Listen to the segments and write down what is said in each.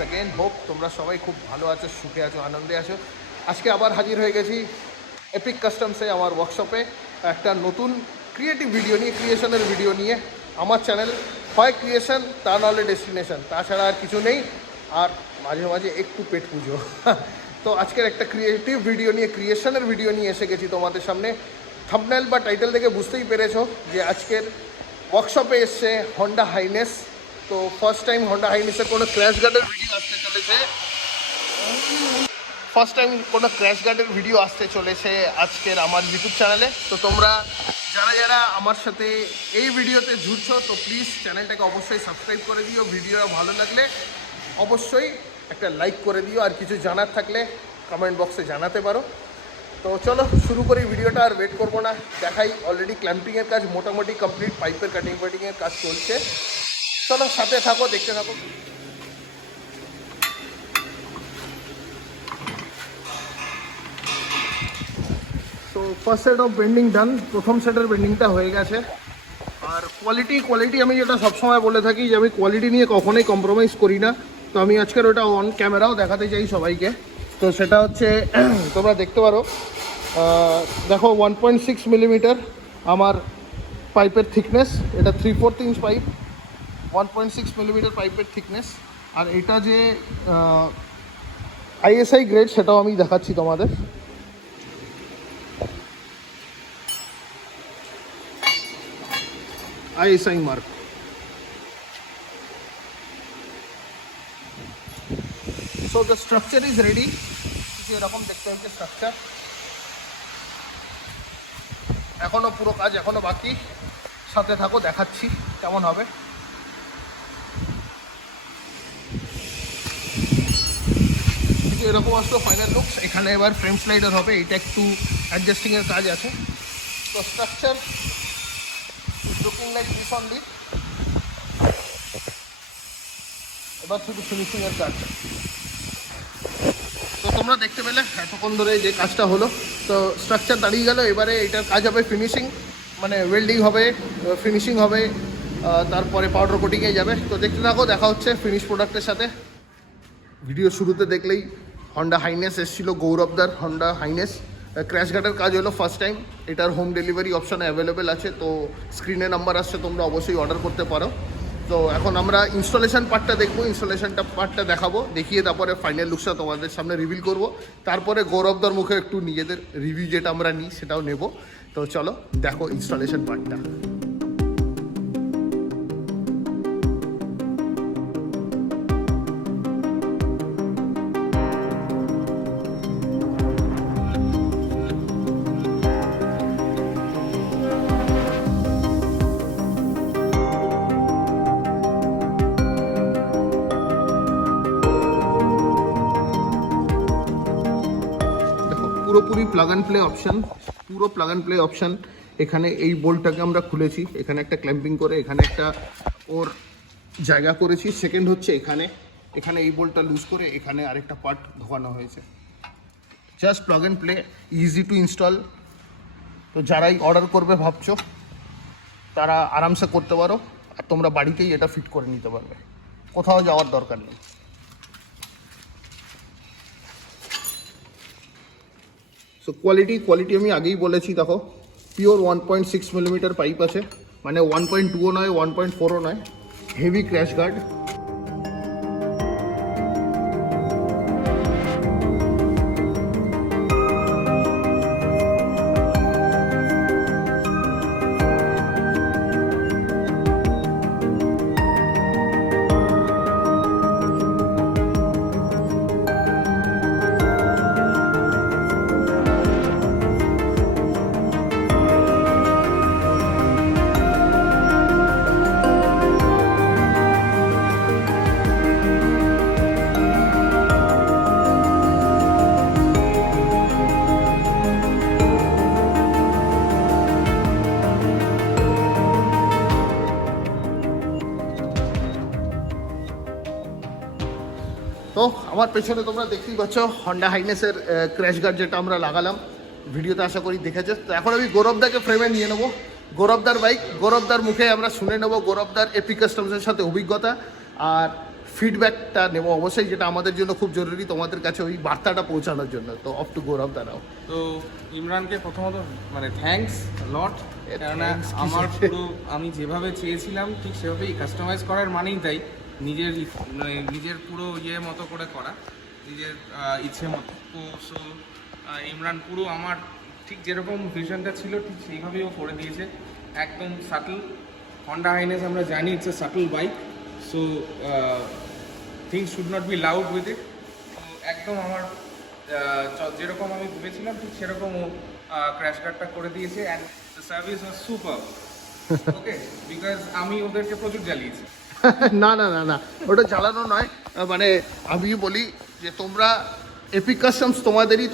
Second. Hope তোমরা সবাই খুব ভালো আছো, সুখে আছো, আনন্দে আছো। আজকে আবার হাজির হয়ে গেছি এপিক কাস্টমসে আমার ওয়ার্কশপে একটা নতুন ক্রিয়েটিভ ভিডিও নিয়ে, ক্রিয়েশনের ভিডিও নিয়ে। আমার চ্যানেল হয় ক্রিয়েশন, তা নাহলে ডেস্টিনেশন, তাছাড়া আর কিছু নেই। আর মাঝে মাঝে একটু পেট পুজো। তো আজকের একটা ক্রিয়েটিভ ভিডিও নিয়ে, ক্রিয়েশনের ভিডিও নিয়ে এসে গেছি তোমাদের সামনে। থাম্বনেল বা টাইটেল থেকে বুঝতেই পেরেছো যে আজকের ওয়ার্কশপে এসছে হন্ডা হাইনেস। তো ফার্স্ট টাইম হন্ডা হাইনেসের কোনো ক্র্যাশ গার্ডের ভিডিও আসতে চলেছে। আজকের আমার ইউটিউব চ্যানেলে। তো তোমরা যারা যারা আমার সাথে এই ভিডিওতে জুড়ছো, তো প্লিজ চ্যানেলটাকে অবশ্যই সাবস্ক্রাইব করে দিও। ভিডিওটা ভালো লাগলে অবশ্যই একটা লাইক করে দিও। আর কিছু জানার থাকলে কমেন্ট বক্সে জানাতে পারো। তো চলো শুরু করি ভিডিওটা, আর ওয়েট করবো না। দেখাই, অলরেডি ক্ল্যাম্পিংয়ের কাজ মোটামুটি কমপ্লিট, পাইপের কাটিংয়ের কাজ চলছে। চলো সাথে থাকো, দেখতে থাকো। তো ফার্স্ট সেট অফ বেন্ডিং ডান, প্রথম সেটের বেন্ডিংটা হয়ে গেছে। আর কোয়ালিটি আমি যেটা সবসময় বলে থাকি যে আমি কোয়ালিটি নিয়ে কখনোই কম্প্রোমাইজ করি না। তো আমি আজকের ওটা অন ক্যামেরাও দেখাতে চাই সবাইকে। তো সেটা হচ্ছে তোমরা দেখতে পারো, দেখো 1.6 মিলিমিটার আমার পাইপের থিকনেস। এটা 3/4 ইঞ্চ পাইপ, 1.6 মিলিমিটার পাইপের থিকনেস। আর এটা যে আইএসআই গ্রেড, সেটাও আমি দেখাচ্ছি তোমাদের। ISI mark. So the structure is ready. এরকম দেখতে হচ্ছে স্ট্রাকচার। এখনো পুরো কাজ এখনো বাকি, সাথে থাকো, দেখাচ্ছি কেমন হবে। এরকম আসলো ফাইনাল লুকস। এখানে এবার ফ্রেম স্লাইডার হবে, এটা একটু অ্যাডজাস্টিংয়ের কাজ আছে। তো structure looking like this only. এবার শুধু ফিনিশিংয়ের কাজ। তো তোমরা দেখতে পেলে এতক্ষণ ধরে যে কাজটা হলো। তো স্ট্রাকচার দাঁড়িয়ে গেল, এবারে এটার কাজ হবে ফিনিশিং, মানে ওয়েল্ডিং হবে, ফিনিশিং হবে, তারপরে পাউডার কোটিংয়ে যাবে। তো দেখতে থাকো, দেখা হচ্ছে ফিনিশ প্রোডাক্টের সাথে। ভিডিও শুরুতে দেখলেই হন্ডা হাইনেস এসেছিলো, গৌরবদার হন্ডা হাইনেস। ক্র্যাশ গার্ডের কাজ হলো ফার্স্ট টাইম। এটার হোম ডেলিভারি অপশান অ্যাভেলেবেল আছে। তো স্ক্রিনে নাম্বার আসছে, তোমরা অবশ্যই অর্ডার করতে পারো। তো এখন আমরা ইনস্টলেশন পার্টটা দেখবো, পার্টটা দেখাবো, দেখিয়ে তারপরে ফাইনাল লুকসটা তোমাদের সামনে রিভিল করব। তারপরে গৌরবদার মুখে একটু নিজেদের রিভিউ যেটা আমরা নিই সেটাও নেব। তো চলো দেখো ইনস্টলেশন পার্টটা। পুরোপুরি প্লাগ অ্যান্ড প্লে অপশান। এখানে এই বোল্টটাকে আমরা খুলেছি, এখানে একটা ক্ল্যাম্পিং করে এখানে একটা ওর জায়গা করেছি। সেকেন্ড হচ্ছে এখানে এই বোল্টটা লুজ করে এখানে আরেকটা পার্ট ঢোকানো হয়েছে। Just plug and play, easy to install. তো যারাই অর্ডার করবে ভাবছো, তারা আরামসে করতে পারো। আর তোমরা বাড়িতেই এটা ফিট করে নিতে পারবে, কোথাও যাওয়ার দরকার নেই। সো কোয়ালিটি আমি আগেই বলেছি, দেখো পিওর 1.6 মিলিমিটার পাইপ আছে, মানে 1.2ও নয়, 1.4ও নয়। Heavy crash guard. তো আমার পেছনে তোমরা দেখতেই পাচ্ছ হন্ডা হাইনেসের ক্র্যাশ গার্ড, যেটা আমরা লাগালাম। ভিডিওতে আশা করি দেখেছো। তো এখন আমি গৌরবদাকে ফ্রেমে নিয়ে নেবো। গৌরবদার বাইক, গৌরবদার মুখে আমরা শুনে নেবো গৌরবদার এপিক কাস্টমসের সাথে অভিজ্ঞতা। আর ফিডব্যাকটা নেবো অবশ্যই, যেটা আমাদের জন্য খুব জরুরি তোমাদের কাছে ওই বার্তাটা পৌঁছানোর জন্য। তো অফ টু গৌরব দাঁড়াও। তো ইমরানকে প্রথমত মানে থ্যাঙ্কস লট, কেননা thanks কি আমার বলছে? পুরো আমি যেভাবে চেয়েছিলাম ঠিক সেভাবেই কাস্টমাইজ করার মানেই তাই মানে নিজের পুরো ইয়ে মতো করে করা, নিজের ইচ্ছে মতো। তো সো ইমরান পুরো আমার ঠিক যেরকম ভিশনটা ছিল ঠিক সেইভাবেই ও করে দিয়েছে, একদম সাটল। হন্ডা হাইনেস আমরা জানি it's a subtle bike, so things should not be loud with it. তো একদম আমার যেরকম আমি ভেবেছিলাম ঠিক সেরকম ও ক্র্যাশ গার্ডটা করে দিয়েছে, and the service was super. Okay, because আমি ওদেরকে প্রচুর জ্বালিয়েছি। না না না না, ওটা চালানো নয়, মানে আমি বলি যে তোমরা এপিক কাস্টমস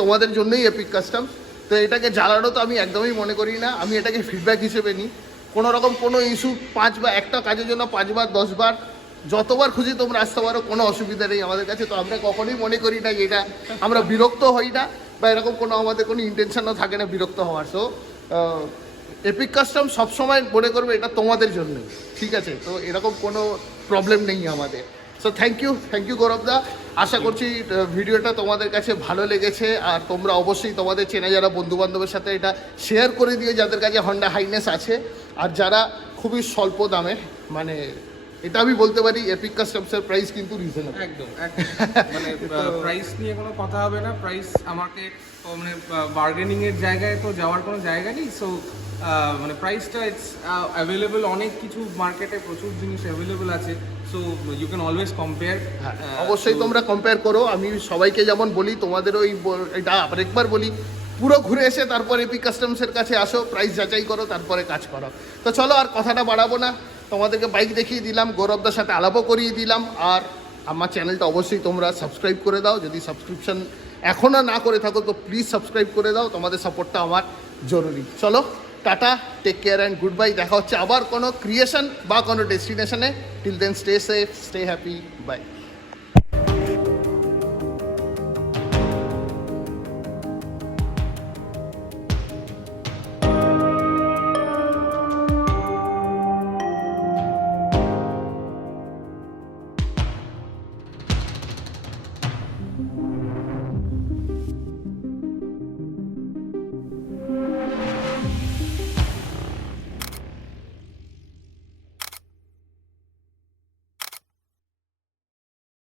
তোমাদের জন্যই এপিক কাস্টমস। তো এটাকে জ্বালানো তো আমি একদমই মনে করি না, আমি এটাকে ফিডব্যাক হিসেবে নিই। কোনো রকম কোনো ইস্যু 5 বা একটা কাজের জন্য 5 বার 10 বার যতবার খুশি তোমরা আসতে পারো, কোনো অসুবিধা নেই আমাদের কাছে। তো আমরা কখনোই মনে করি না যে এটা আমরা বিরক্ত হই না, বা এরকম কোনো আমাদের কোনো ইন্টেনশনও থাকে না বিরক্ত হওয়ার। সো এপিক কাস্টম সবসময় মনে করবে এটা তোমাদের জন্যই, ঠিক আছে? তো এরকম কোনো প্রবলেম নেই আমাদের। সো থ্যাংক ইউ গৌরবদা। আশা করছি ভিডিওটা তোমাদের কাছে ভালো লেগেছে, আর তোমরা অবশ্যই তোমাদের চেনা যারা বন্ধুবান্ধবের সাথে এটা শেয়ার করে দিও যাদের কাছে হন্ডা হাইনেস আছে, আর যারা খুবই স্বল্প দামে, মানে এটা আমি বলতে পারি এপিক কাস্টমসের প্রাইস কিন্তু রিজনেবল। একদম মানে প্রাইস নিয়ে কোনো কথা হবে না। প্রাইস আমাকে মানে বার্গেনিং এর জায়গায় তো যাওয়ার কোনো জায়গা নেই। সো মানে প্রাইসটা ইটস অ্যাভেলেবল, অনেক কিছু মার্কেটে প্রচুর জিনিস অ্যাভেলেবল আছে। So you can always compare. অবশ্যই তোমরা কম্পেয়ার করো। আমি সবাইকে যেমন বলি, তোমাদের ওই এটা আরেকবার বলি, পুরো ঘুরে এসে তারপর এপিক কাস্টমসের কাছে আসো, প্রাইস যাচাই করো, তারপরে কাজ করো। তো চলো আর কথাটা বাড়াবো না, তোমাদেরকে বাইক দেখিয়ে দিলাম, গৌরবদার সাথে আলাপও করিয়ে দিলাম। আর আমার চ্যানেলটা অবশ্যই তোমরা সাবস্ক্রাইব করে দাও, যদি সাবস্ক্রিপশন এখনও না করে থাকো তো প্লিজ সাবস্ক্রাইব করে দাও, তোমাদের সাপোর্টটা আমার জরুরি। চলো টাটা, take care and good bye. দেখা হচ্ছে আবার কোনো ক্রিয়েশন বা কোনো ডেস্টিনেশনে। Till then stay safe, stay happy, by.